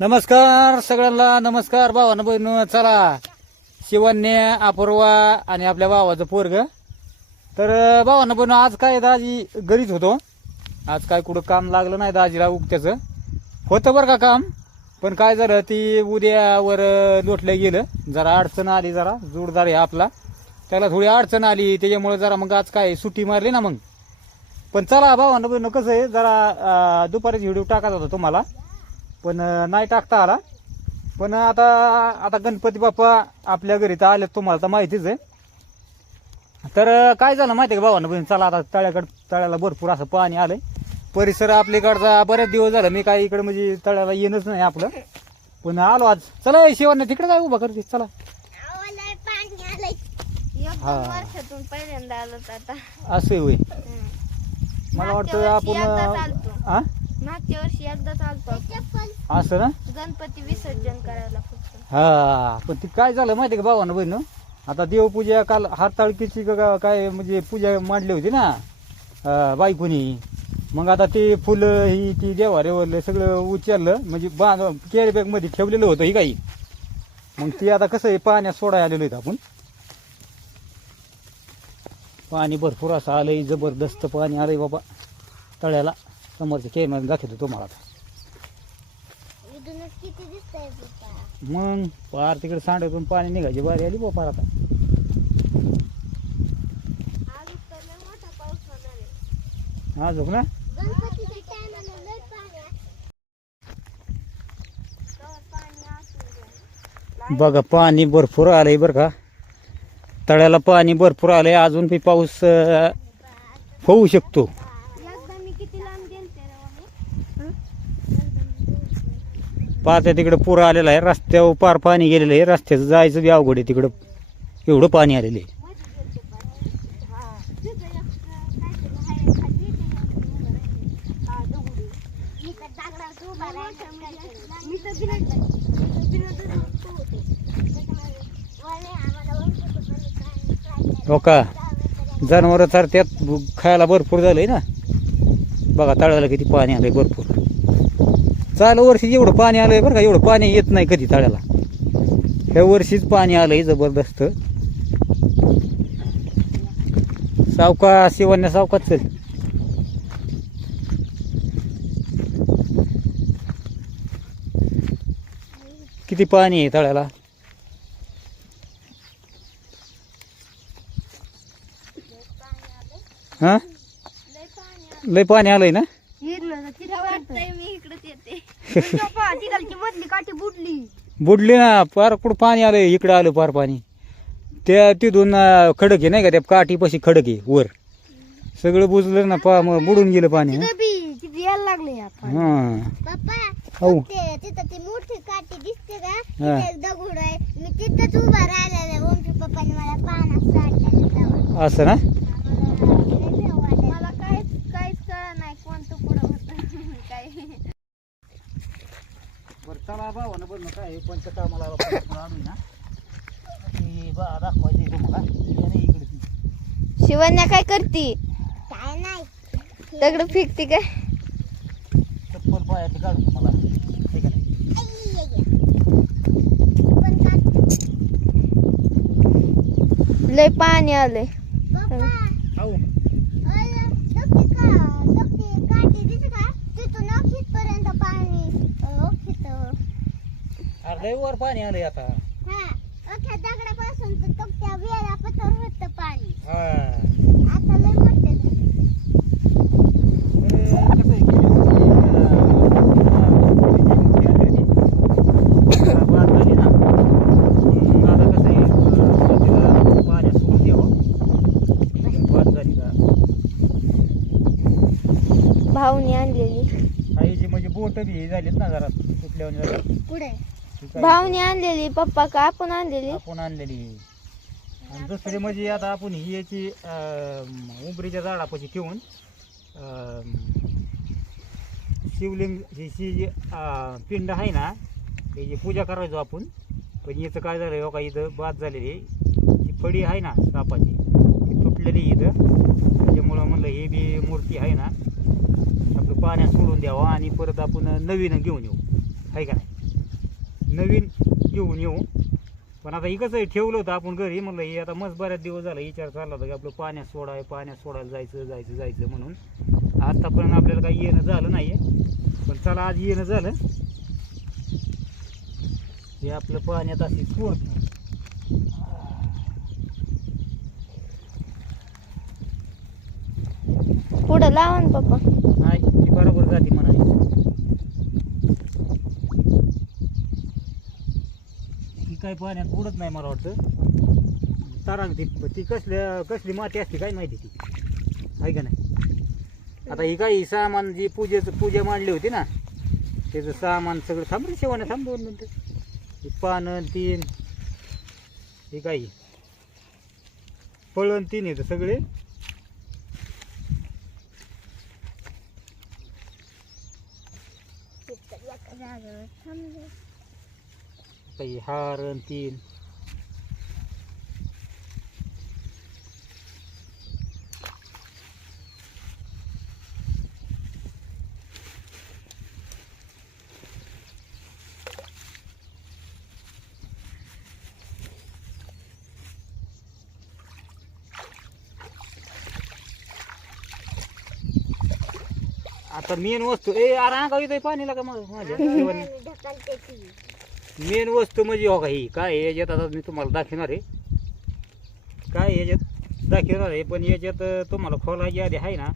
नमस्कार सगळ्यांना नमस्कार भावानं बहिण चला. शिवन्य अपूर्वा आणि आपल्या भावाचं पोरग. तर भावानं बहिण आज काय दाजी घरीच होतो. आज काय कुठं काम लागलं नाही दाजीला उगत्याचं होतं बरं का काम पण काय झालं ती उद्यावर लोटलं गेलं. जरा अडचण आली जरा जोरदार आहे आपला. त्याला थोडी अडचण आली त्याच्यामुळे जरा मग आज काय सुट्टी मारली ना मग. पण चला भावानं बहिण कसं आहे जरा दुपारीच व्हिडिओ टाकायचा होता तुम्हाला. पण नाही टाकता आला. पण आता आता गणपती बाप्पा आपल्या घरी तर आले तुम्हाला तर माहितीच आहे. तर काय झालं माहिती आहे का भावानं? बहीण चला आता तळ्याकडे तळ्याला भरपूर असं पाणी आलंय. परिसर आपल्याकडचा बऱ्याच दिवस झाला मी काय इकडे म्हणजे तळ्याला येणंच नाही आपलं. पण आलो आज. चला शिवांना तिकडे काय उभा करते चला. हा. वर्षातून पहिल्यांदा आलो आता. असं होय. मला वाटतं आपण मागच्या वर्षी एकदा चालतो असं ना? गणपती विसर्जन करायला हा पण ती काय झालं माहिती का भावानं बहिण? आता देवपूजा काल का- काय म्हणजे पूजा मांडली होती ना बायकोनी. मग आता ते फुलं ही ती देवारेवरलं सगळं उचललं म्हणजे बांध कॅरी बॅगमध्ये ठेवलेलं होतं ही काही. मग ती आता कसं आहे पाण्यात सोडाय आलेलो आहेत आपण. पाणी भरपूर असं आलंय जबरदस्त पाणी आलंय बाबा तळ्याला. समोरच्या कॅमेरा दाखवतो तुम्हाला आता. किती दिसतंय मग पार तिकडे सांडतून पाणी निघायची बारी आली बापार आता. आहे. अजून ना. बघा पाणी भरपूर आलंय बरं का. तळ्याला पाणी भरपूर आलंय. अजून बी पाऊस होऊ शकतो एकदा मी किती लांब गेलते रे मम्मी? पाहता तिकडं पूर आलेला आहे. रस्त्यावर पार पाणी गेलेलं आहे. रस्त्याचं जायचं बी अवघड आहे तिकडं. एवढं पाणी आलेलं आहे. हो का? जनावरं तर त्यात खायला भरपूर झालंय ना. बघा तळाला किती पाणी आलंय भरपूर. चालू वर्षी एवढं पाणी आलंय बरं का एवढं पाणी येत नाही कधी तळ्याला. ह्या वर्षीच पाणी आलंय जबरदस्त. सावका शिवण्या सावकाच चल. किती पाणी आहे तळ्याला? हा? पाणी आलं. लय पाणी आलंय ना तिथं वाटतंय मी इकडेच मधली काठी बुडली बुडली ना पार कुठं पाणी आलंय इकडं आलं पार पाणी. त्या तिथून खडक आहे नाही का त्या काठीपाशी खडक आहे वर. सगळं बुजलं ना पा मग बुडून गेलं पाणी. तिथं बी किती यायला लागले आपण हा. पप्पा हो तिथं ती मोठी काठी दिसते का हा. तिथे एक दगड आहे. मी तिथंच उभा राहिलेला ओमच्या पप्पाने मला पाण्यात साडलेलं तेव्हा असं ना मला काहीच काहीच कळलं नाही कोणतं पुढं होतं काय बरं चला आणू ना. ती बा दाखवायची तुम्हाला. इकडे ती. शिवन्या काय करते? काय नाही. दगड फेकते काय? चप्पल पायातली काढून तुम्हाला. हे? लय पाणी आलंय. लय वर पाणी आलंय आता. दगडापासून तर त्या वेळा पत्र होत पाणी. हा. आता लय मोठे तर कसं आहे की, अं, बाद झाली. ना. मग आता कसं आहे, अं, तिला पाण्यात सोडून द्यावं. बाद झाली का भाऊनी आणलेली. आईची म्हणजे बोट बी हे झालीत ना जरा तुटल्यावर. जरा पुढे. भाऊने आणलेली पप्पा का आपण आणलेली. आपण आणलेली. आणि दुसरी म्हणजे आता आपण ही याची अं, उंबरीच्या झाडापाशी ठेवून अं, शिवलिंग ही जी जी, अं, पिंड आहे ना त्याची पूजा करायचो आपण. पण याचं काय झालं हो का इथं बाद झालेली ती फडी आहे ना सापाची ती तुटलेली इथं. त्याच्यामुळं म्हणलं हे बी मूर्ती आहे ना आपलं पाण्यात सोडून द्यावा आणि परत आपण नवीन घेऊन येऊ. आहे का नाही? नवीन घेऊन येऊ. पण आता ही कसं आहे, ठेवलं होतं आपण घरी म्हणलं हे आता मस्त बऱ्याच दिवस झाला विचार चालला होता की आपलं पाण्यात सोडाय पाण्यात सोडायला जायचं जायचं जायचं म्हणून. आतापर्यंत आपल्याला काही येणं झालं नाही पण चला आज येणं झालं. हे आपलं पाण्यात अशी सोडतो पुढं लावा ना पप्पा. नाही ती बरोबर जाते म्हणाली. काय पाण्यात बुडत नाही मला वाटतं. तारांग ती ती कसल्या कसली माती असते काय माहिती ती? आहे का नाही? आता ही काही सामान जी पूजेचं पूजा मांडली होती ना त्याचं सामान सगळं थांब रे शेवाने थांब दोन मिनटं. ही पानं तीन हे काही पळण तीन येतं सगळे. काही हार अन तीन आता मेन वस्तू ए अरे अंगावर येतोय पाणी लागा मग माझ्या. मेन वस्तू म्हणजे हो काही काय याच्यात आता मी तुम्हाला दाखवणार आहे. काय याच्यात दाखवणार आहे पण याच्यात तुम्हाला खोलाची आधी आहे ना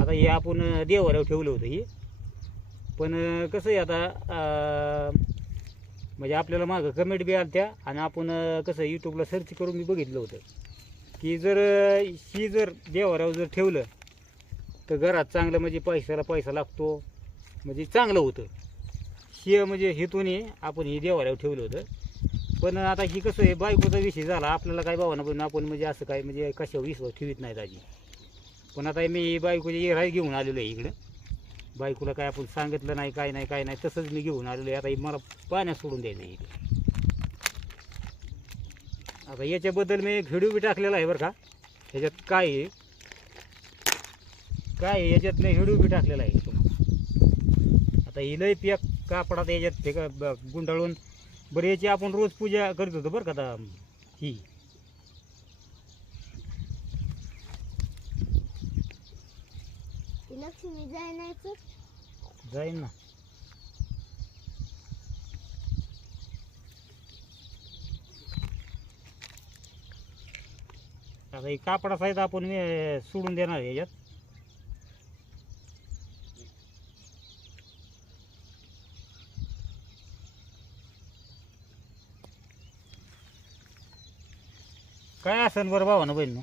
आता हे आपण देवाऱ्यावर ठेवलं होतं हे. पण कसं आहे आता म्हणजे आपल्याला मागं कमेंट बी आल्या त्या आणि आपण कसं यूट्यूबला सर्च करून मी बघितलं होतं. की जर ही जर देवाऱ्यावर जर ठेवलं तर घरात चांगलं म्हणजे पैशाला पैसा लागतो. म्हणजे चांगलं होतं. हे म्हणजे हेतूने आपण ही देवाऱ्यावर ठेवलं होतं. पण आता ही कसं आहे बायकोचा विषय झाला आपल्याला काय भावना पण आपण म्हणजे असं काय म्हणजे कशावर विश्वास ठेवीत नाही दाजी पण आता मी बायकोची येराय घेऊन आलेलो आहे इकडं. बायकोला काय आपण सांगितलं नाही काय नाही काय नाही तसंच मी घेऊन आलेलो आहे. आता मला पाण्यात सोडून द्यायचं आहे इकडे आता याच्याबद्दल मी एक व्हिडिओ बी टाकलेला आहे बरं का. ह्याच्यात काय आहे? काय आहे? याच्यात मी व्हिडिओ बी टाकलेला आहे. तुम्हाला आता ही लय पिया कापडात याच्यात ते का ब- गुंडाळून बरं याची आपण रोज पूजा करत होतो बरं का आता ही. लक्ष्मी जाय नाही जाईन ना. आता ही कापडा साईज आपण सोडून देणार आहे याच्यात. काय असेल बरं भावा ना बहीण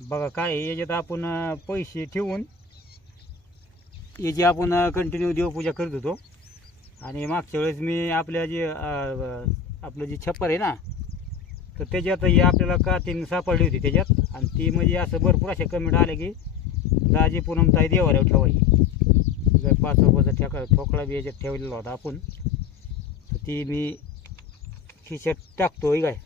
बघा काय याच्यात आपण पैसे ठेवून याची आपण कंटिन्यू देवपूजा करत होतो. आणि मागच्या वेळेस मी आपल्या जे आपलं जे छप्पर आहे ना तर त्याच्यात ही आपल्याला का तीन सापडली होती त्याच्यात. आणि ती म्हणजे असं भरपूर अशा कमेंट आले की दाजी पूनम ताई देवाऱ्यावर ठेवायची पाच रुपयाचा ठेका ठोकळा बी याच्यात ठेवलेला होता आपण. ती मी खिशात टाकतोय काय?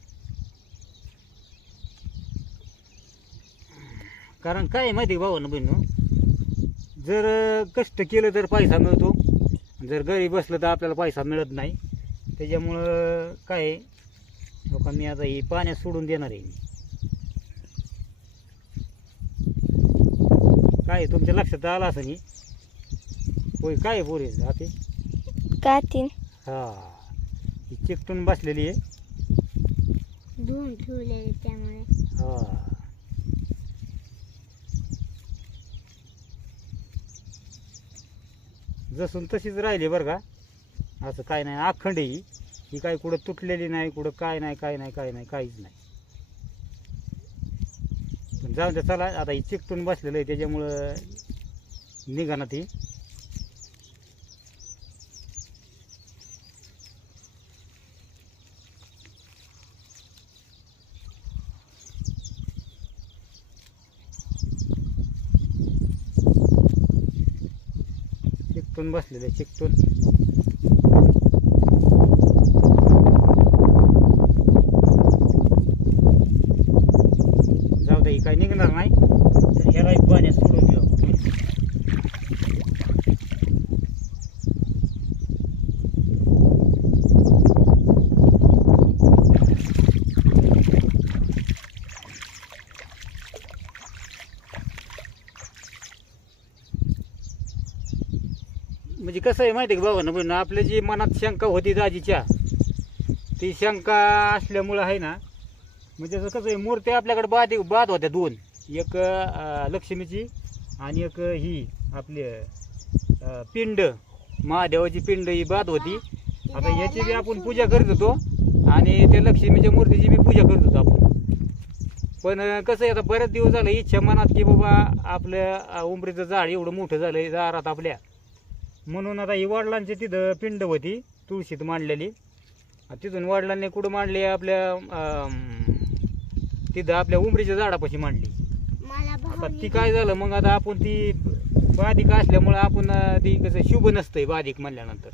कारण काय आहे माहिती आहे भाऊ ना बहिणं जर कष्ट केलं तर पैसा मिळतो. जर घरी बसलं तर आपल्याला पैसा मिळत नाही. त्याच्यामुळं काय आहे, लोक मी आता ही पाण्यात सोडून देणार आहे. काय आहे, तुमच्या लक्षात आलं असं नाही? होय काय पोरी राहते कातीन. हा. ही चिकटून बसलेली आहे. धुवून ठेवलेले त्यामुळे. हा. जसून तशीच राहिली बरं का. असं काय नाही अखंड आहे ही. ही काही कुठं तुटलेली नाही कुठं काय नाही काय नाही काय नाही काहीच नाही. पण जाऊन दे चला आता ही चिकटून बसलेलं आहे त्याच्यामुळं निघा ना ती. चिकटून बसलेले चिकटून जाऊ दे ही काही निघणार नाही तर ह्याला एक पाण्यात सोडून देऊ म्हणजे कसं आहे माहिती आहे का बाबा पण आपल्या जी मनात शंका होती दाजीच्या ती शंका असल्यामुळं आहे ना म्हणजे असं कसं आहे मूर्ती आपल्याकडे बाद बाद होत्या दोन. एक अं, लक्ष्मीची आणि एक ही आपली अं, पिंड. महादेवाची पिंड ही बाद होती. आता याची बी आपण पूजा करत होतो आणि त्या लक्ष्मीच्या मूर्तीची बी पूजा करत होतो आपण. पण अं, कसं आहे आता बरेच दिवस झालं इच्छा मनात की बाबा आपल्या अं, उंबरीचं झाड एवढं मोठं झालं दारात आपल्या. म्हणून आता ही वडिलांची तिथं पिंड होती तुळशीत मांडलेली. तिथून वडिलांनी कुठं मांडली? आपल्या अं, तिथं आपल्या उंबरीच्या झाडापाशी मांडली. मला आता ती काय झालं? मग आता आपण ती बाधिक असल्यामुळं आपण अं, ती कसं शुभ नसतंय बाधिक म्हणल्यानंतर.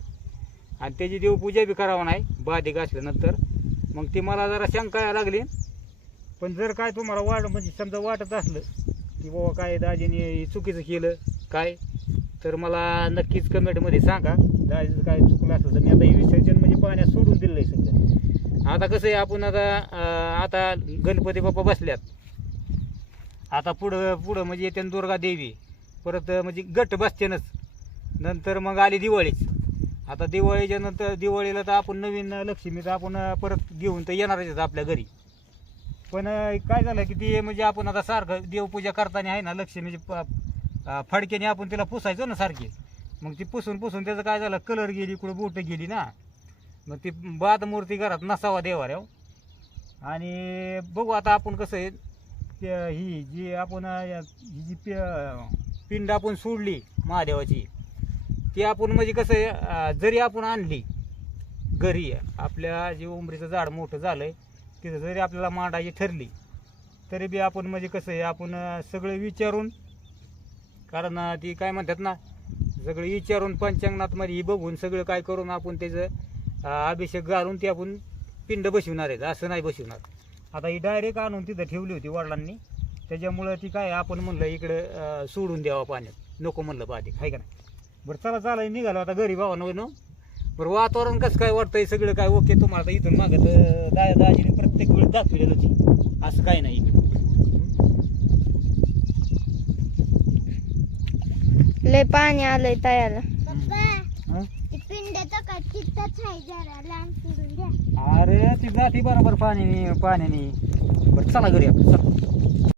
आणि त्याची देवपूजा बी करावं नाही बाधिक असल्यानंतर. मग ती मला जरा शंका यायला लागली. पण जर काय तुम्हाला वाट म्हणजे समजा वाटत असलं की बाबा काय दाजीने हे चुकीचं केलं काय? तर मला नक्कीच कमेंटमध्ये सांगा. दाजीचं काय चुकलं असलं तर मी आता हे विसर्जन म्हणजे पाण्यात सोडून दिलं आहे सध्या. आता कसं आहे आपण आता आता गणपती बाप्पा बसल्यात. आता पुढं पुढं म्हणजे येते दुर्गा देवी. परत म्हणजे गट बसतेनच. नंतर मग आली दिवाळीच. आता दिवाळीच्या नंतर दिवाळीला तर आपण नवीन लक्ष्मी तर आपण परत घेऊन तर येणारच आहेत आपल्या घरी. पण काय झालं की ते म्हणजे आपण आता सारखं देवपूजा करताना आहे ना लक्ष्मीची फडक्याने आपण तिला पुसायचो ना सारखी. मग ती पुसून पुसून त्याचं काय झालं कलर गेली कुठं बोटं गेली ना. मग ती बाद मूर्ती घरात नसावा देवाऱ्याव. आणि बघू आता आपण कसं आहे ही जी आपण ही जी पि- पिंड आपण सोडली महादेवाची ती आपण म्हणजे कसं आहे जरी आपण आणली घरी आपल्या जे उंबरीचं झाड मोठं झालं आहे तिथं जरी आपल्याला मांडायची ठरली तरी बी आपण म्हणजे कसं आहे आपण सगळं विचारून कारण ती काय म्हणतात ना सगळं विचारून पंचांगणात मध्ये ही बघून सगळं काय करून आपण त्याचं अभिषेक घालून ते आपण पिंड बसवणार आहेत असं नाही बसवणार. आता ही डायरेक्ट आणून तिथं ठेवली होती वडिलांनी. त्याच्यामुळं ती काय आपण म्हणलं इकडं सोडून द्यावा पाण्यात. नको म्हणलं पाणी आहे का नाही? बरं चला चला निघालो आता घरी भावानं बरं वातावरण कसं काय वाटतंय सगळं काय? ओके तुम्हाला आता इथून मागत तर दा दाजीने प्रत्येक वेळी दाखवलेलं होती. असं काय नाही इकडं लय पाणी आलंय तयाला हं? अरे ती जाती बरोबर पाण्याने पाण्याने बरं चला घरी आपण चला.